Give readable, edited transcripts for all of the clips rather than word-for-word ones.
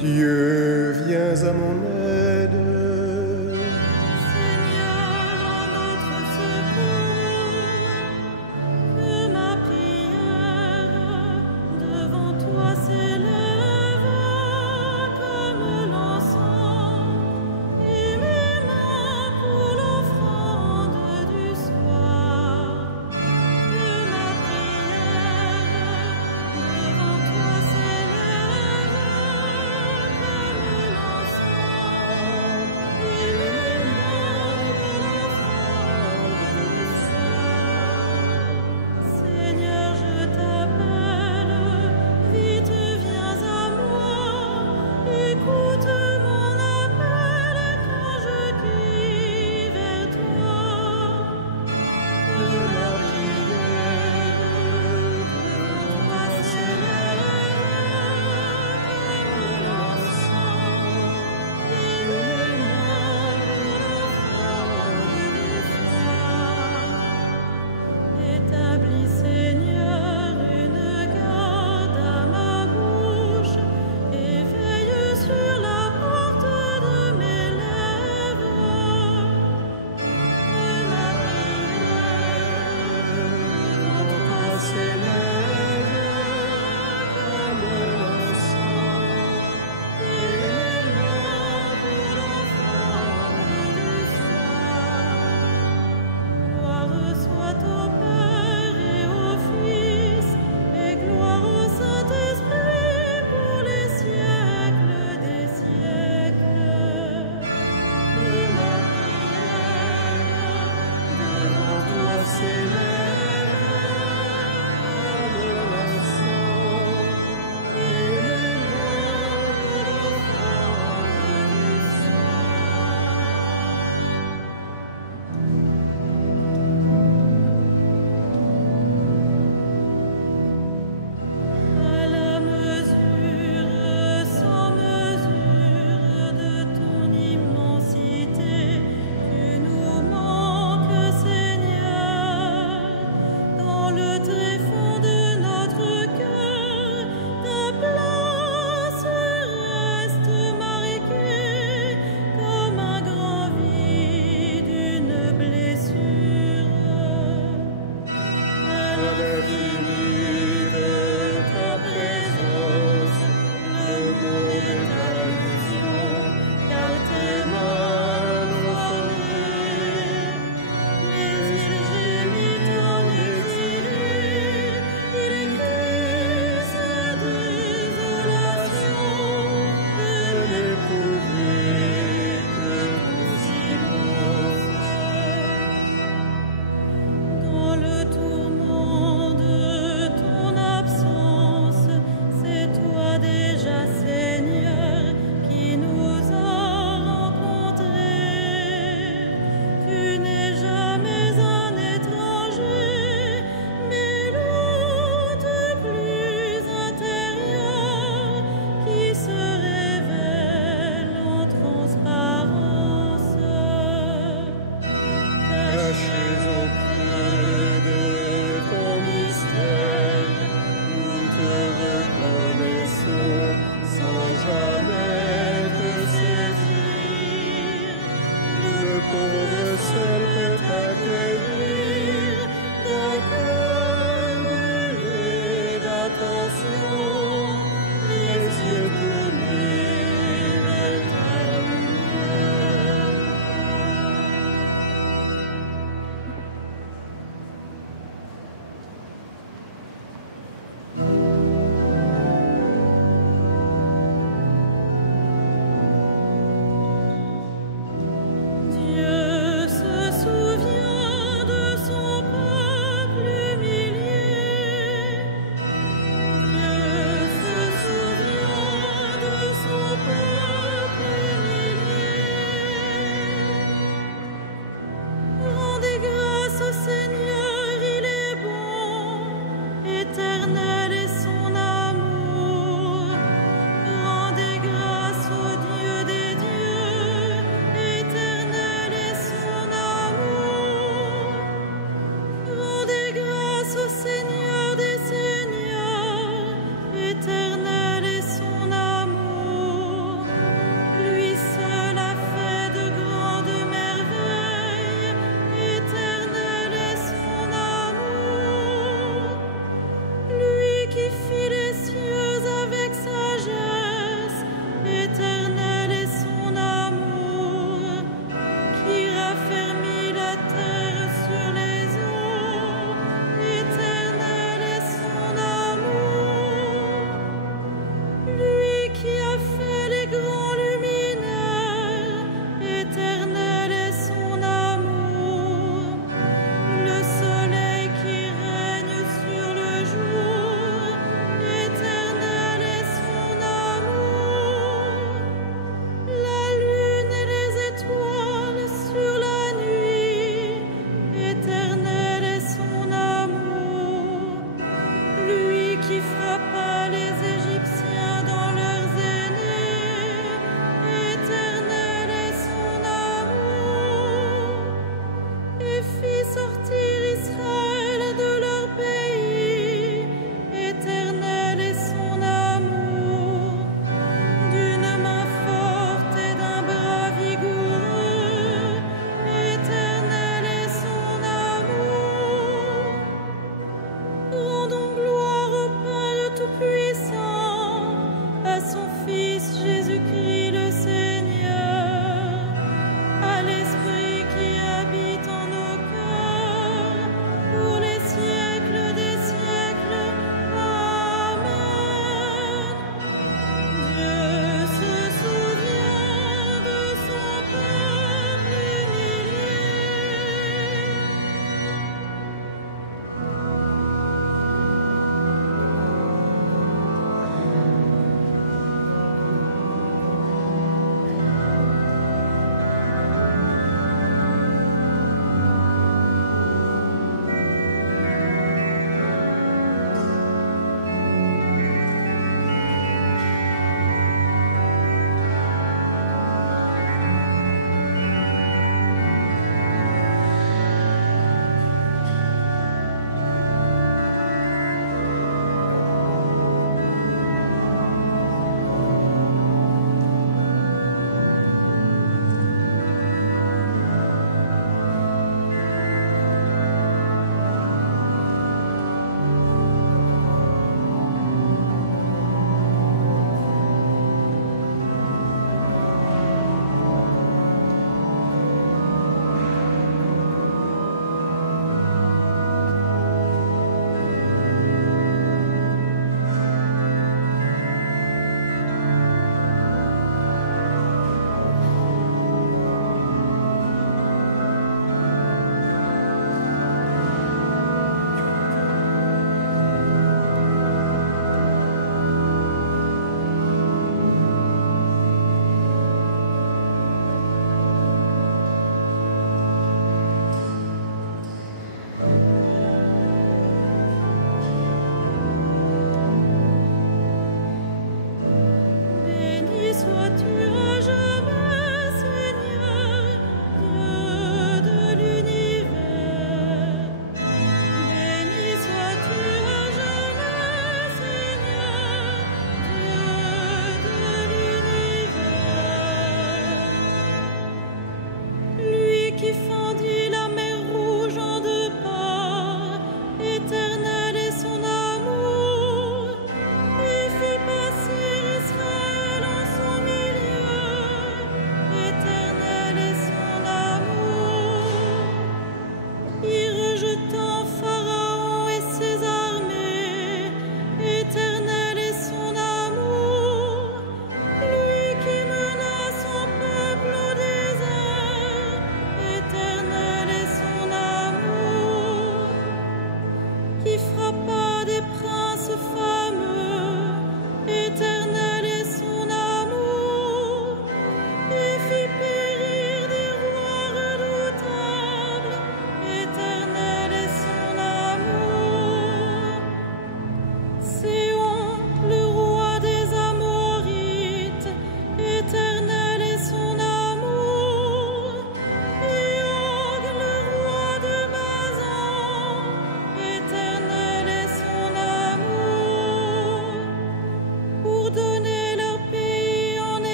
Dieu, viens à mon aide. Seigneur, notre secours, que ma prière devant toi s'élève comme l'encens, et mes mains pour l'offrande du soir. Que ma prière devant toi s'élève comme l'encens, et mes mains pour l'offrande du soir.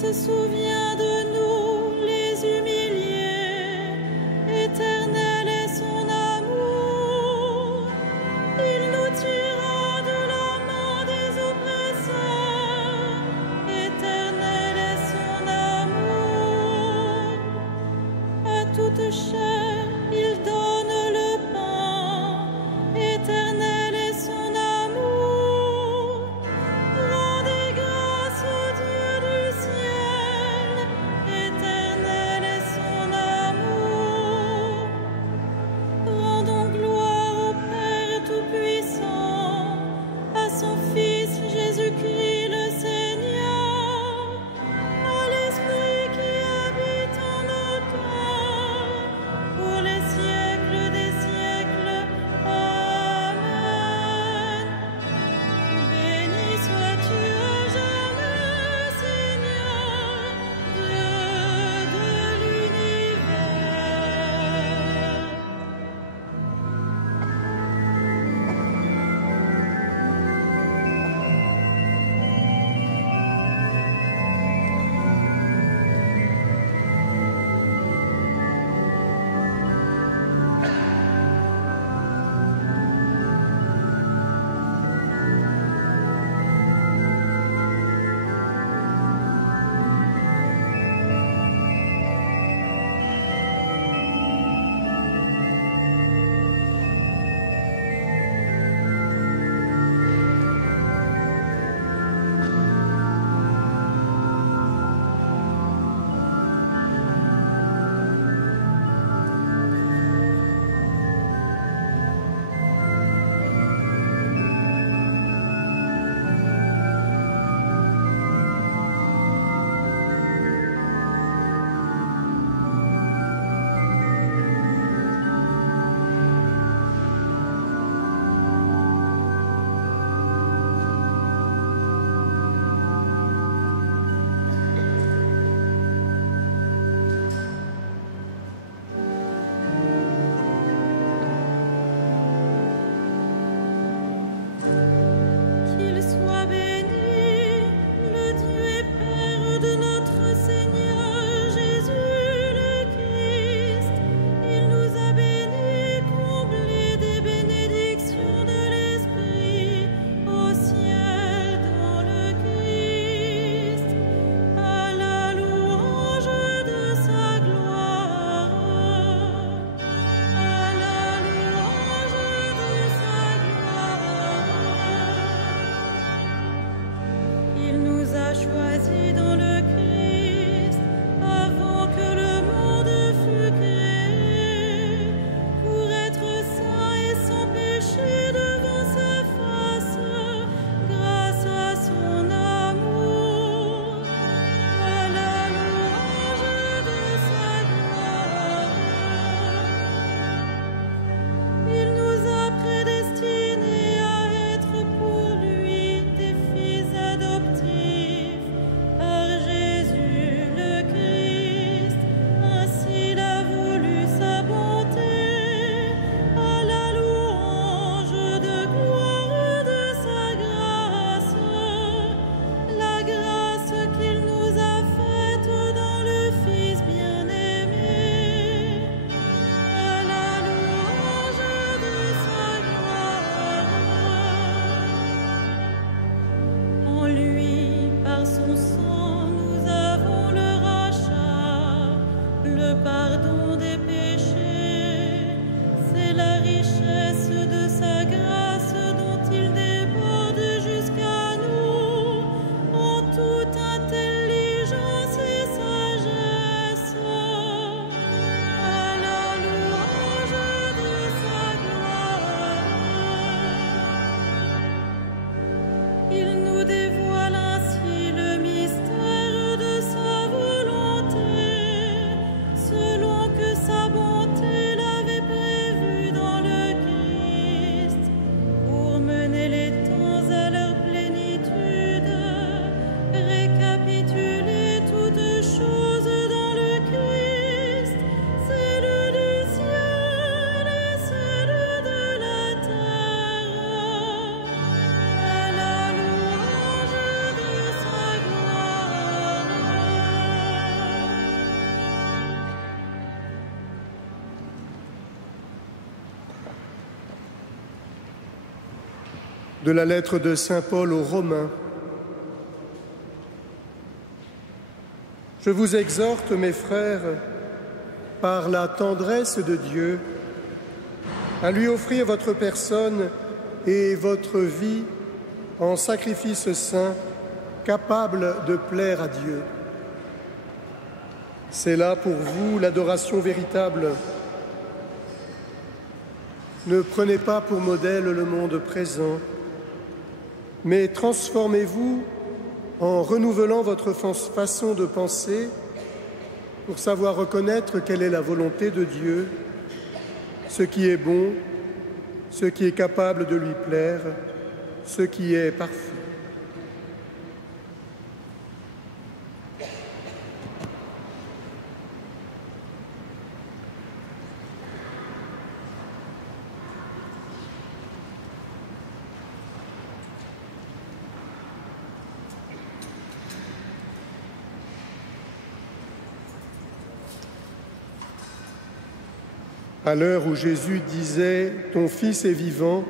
se souvient de nous les humiliés. Éternel est son amour. Il nous tirera de la main des oppresseurs. Éternel est son amour. À toute chair, il donne le pain. Éternel est son amour. Rendez grâce au Dieu du ciel. Éternel est son amour. Rendons gloire au Père Tout-Puissant, à son Fils Jésus-Christ le Seigneur, à l'Esprit qui habite en nos cœurs, pour les siècles des siècles. Amen. Béni sois-tu à jamais, Seigneur, Dieu de l'univers. Qu'il soit béni, le Dieu et Père de notre Seigneur Jésus le Christ. Il nous a bénis, comblés des bénédictions de l'Esprit, au ciel dans le Christ, à la louange de sa gloire, à la louange de sa gloire. Il nous a choisis dans le Christ avant que le monde fût créé, pour être saints et sans péché devant sa face, grâce à son amour, à la louange de sa gloire. Il nous a prédestinés à être pour lui des fils adoptifs, de la lettre de saint Paul aux Romains. Je vous exhorte, mes frères, par la tendresse de Dieu, à lui offrir votre personne et votre vie en sacrifice saint, capable de plaire à Dieu. C'est là pour vous l'adoration véritable. Ne prenez pas pour modèle le monde présent, mais transformez-vous en renouvelant votre façon de penser pour savoir reconnaître quelle est la volonté de Dieu, ce qui est bon, ce qui est capable de lui plaire, ce qui est parfait. À l'heure où Jésus disait « Ton fils est vivant »,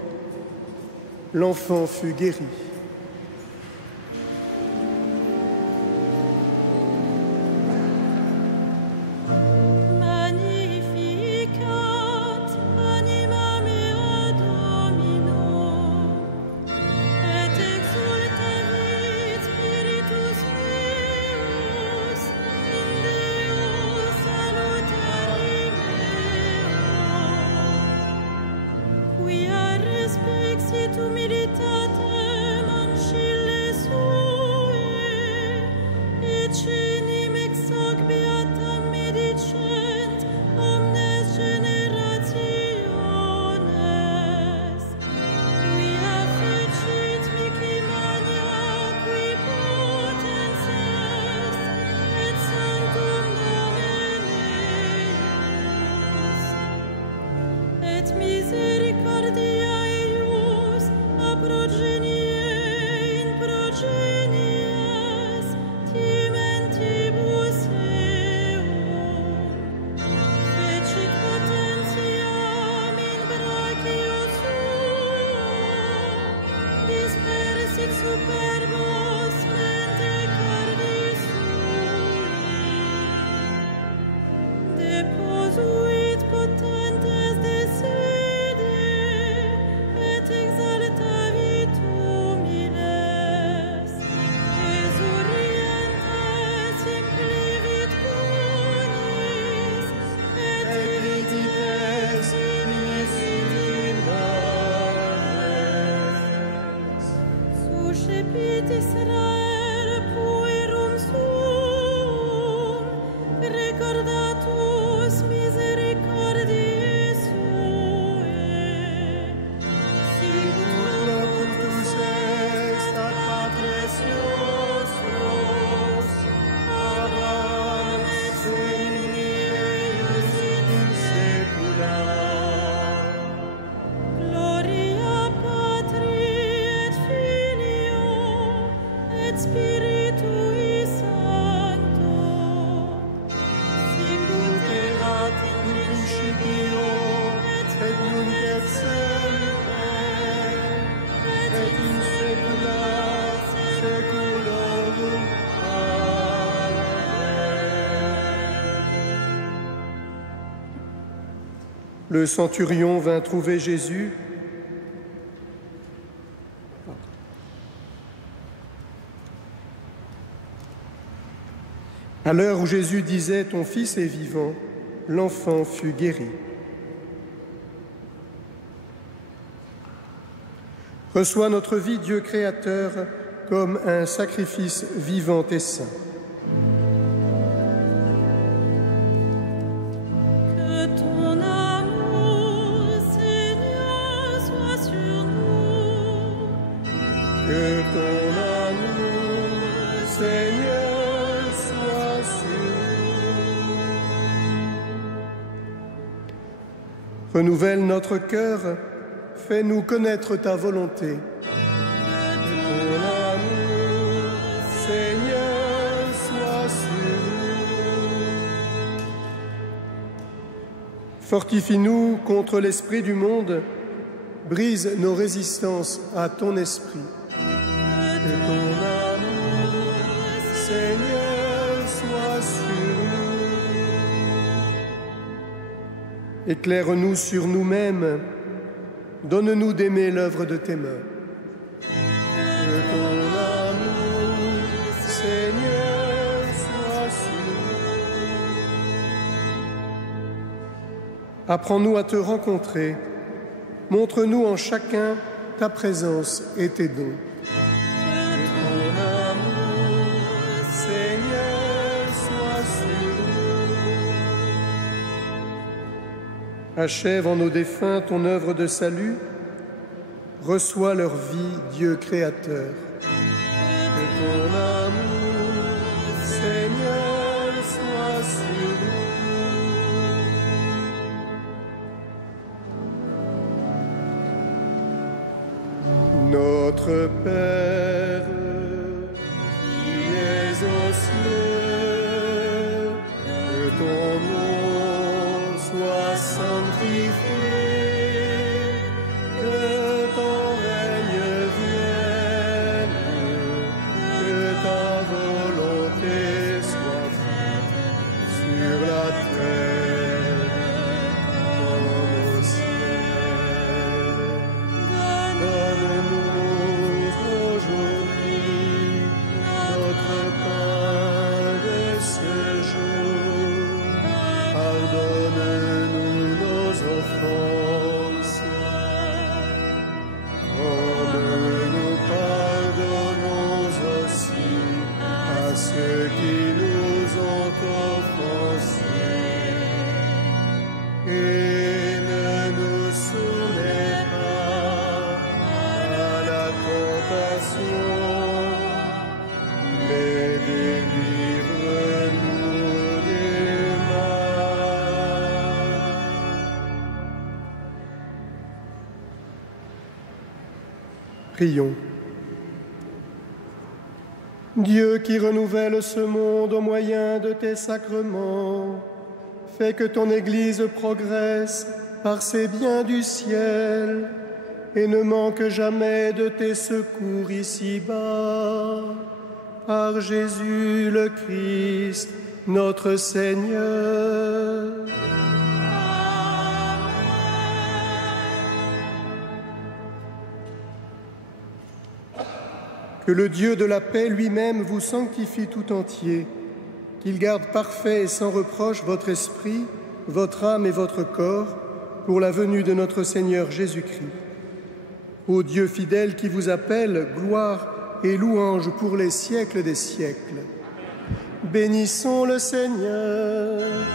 l'enfant fut guéri. Le centurion vint trouver Jésus. À l'heure où Jésus disait « Ton fils est vivant », l'enfant fut guéri. Reçois notre vie, Dieu créateur, comme un sacrifice vivant et saint. Renouvelle notre cœur, fais-nous connaître ta volonté. Que ton amour, Seigneur, soit sur nous. Fortifie-nous contre l'esprit du monde, brise nos résistances à ton esprit. Que ton amour, Seigneur, soit sur nous. Éclaire-nous sur nous-mêmes, donne-nous d'aimer l'œuvre de tes mains. Que ton amour, Seigneur, soit sur nous. Apprends-nous à te rencontrer. Montre-nous en chacun ta présence et tes dons. Que ton amour, Seigneur, soit sur nous. Achève en nos défunts ton œuvre de salut. Reçois leur vie, Dieu créateur. Que ton amour, Seigneur, soit sur nous. Notre Père, qui es aux cieux, que ton nom soit sanctifié, que ton règne vienne, que ta volonté soit faite sur la terre comme au ciel. Donne-nous aujourd'hui notre pain de ce jour. Pardonne-nous nos offenses, comme nous pardonnons aussi à ceux qui nous ont offensés. Et ne nous soumets pas à la tentation, mais délivre-nous du mal. Prions. Dieu qui renouvelle ce monde au moyen de tes sacrements, fais que ton Église progresse par ses biens du ciel et ne manque jamais de tes secours ici-bas. Par Jésus le Christ, notre Seigneur. Que le Dieu de la paix lui-même vous sanctifie tout entier, qu'il garde parfait et sans reproche votre esprit, votre âme et votre corps, pour la venue de notre Seigneur Jésus-Christ. Ô Dieu fidèle qui vous appelle, gloire et louange pour les siècles des siècles. Bénissons le Seigneur.